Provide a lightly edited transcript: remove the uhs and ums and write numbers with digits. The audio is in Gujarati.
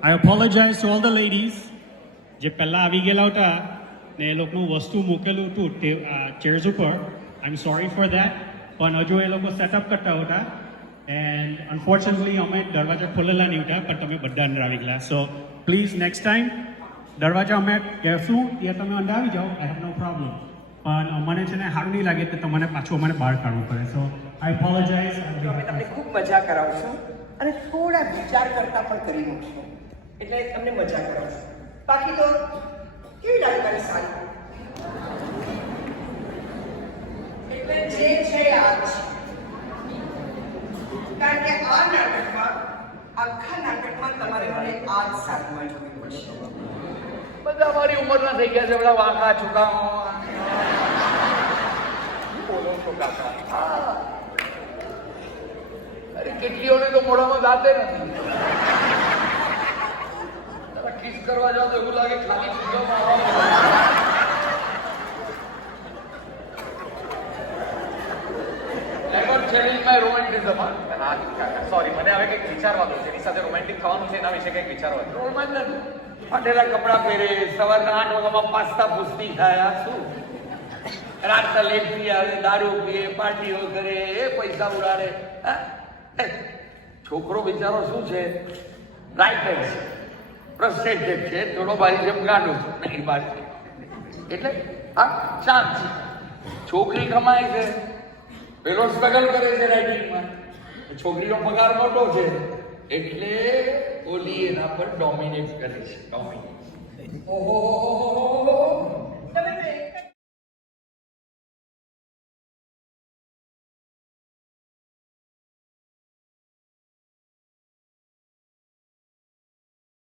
I apologize to all the ladies જે પહેલાં આવી ગયેલા હતા ને એ લોકોનું વસ્તુ મૂકેલું હતું ચેર્સ ઉપર. આઈ એમ સોરી ફોર દેટ. પણ હજુ એ લોકો સેટઅપ કરતા હતા એન્ડ અનફોર્ચ્યુનેટલી અમે દરવાજા ખોલેલા નહીં હતા પણ તમે બધા અંદર આવી ગયા. સો પ્લીઝ નેક્સ્ટ ટાઈમ દરવાજા અમે કહેશું ત્યાં તમે અંદર આવી જાઓ. I have no problem. પણ અમને છે ને સારું નહીં લાગે તો તમને પાછું અમને બહાર કાઢવું પડે. સો આઈ એપોલોજાઇઝ. અમે તમને ખૂબ મજા કરાવશું અને થોડા વિચાર કરતા પણ કરી મૂકશું એટલે તમને મજા કરાવશું. બાકી તો કેવી લાગે તારી સારી? એટલે જે છે આ જ. કારણ કે આ નાટકમાં આખા નાટકમાં તમારે મને આ જ સાધમાં જોવી પડશે. બધા મારી ઉંમરના થઈ ગયા છે, બધા વાંકા છુકાઓ બોલો છો કાકા. અરે કેટલીઓને તો મોઢામાં દાંતે નથી. કિસ કરવા જાવ તો એવું લાગે ખાલી રોમેન્ટિઝમ. સોરી, મને હવે કંઈક વિચારવા દો છે. એની સાથે રોમેન્ટિક થવાનું છે, એના વિશે કંઈક વિચારવા દો. રોમાન્સ નથી. ફાટેલા કપડાં પહેરે, સવારના 8 વાગ્યામાં પાસ્તા પૂછતી થાય. આ શું? રાતના લેટ પી આવે, દારૂ પીએ, પાર્ટીઓ કરે, એ પૈસા ઉડાડે. છોકરો બિચારો શું છે, રાઇટર છે, ફ્રસ્ટ્રેટેડ છે, થોડો બારી જેમ ગાંડો છે, નહીં બારી. એટલે આ ચાન્સ છે. છોકરી કમાય છે, પેલો સ્ટ્રગલ કરે છે રાઇટિંગમાં. છોકરીનો પગાર મોટો છે એટલે ઓલી એના પર ડોમિનેટ કરે છે. ડોમિનેટ. ઓહો, તમે તો એક જ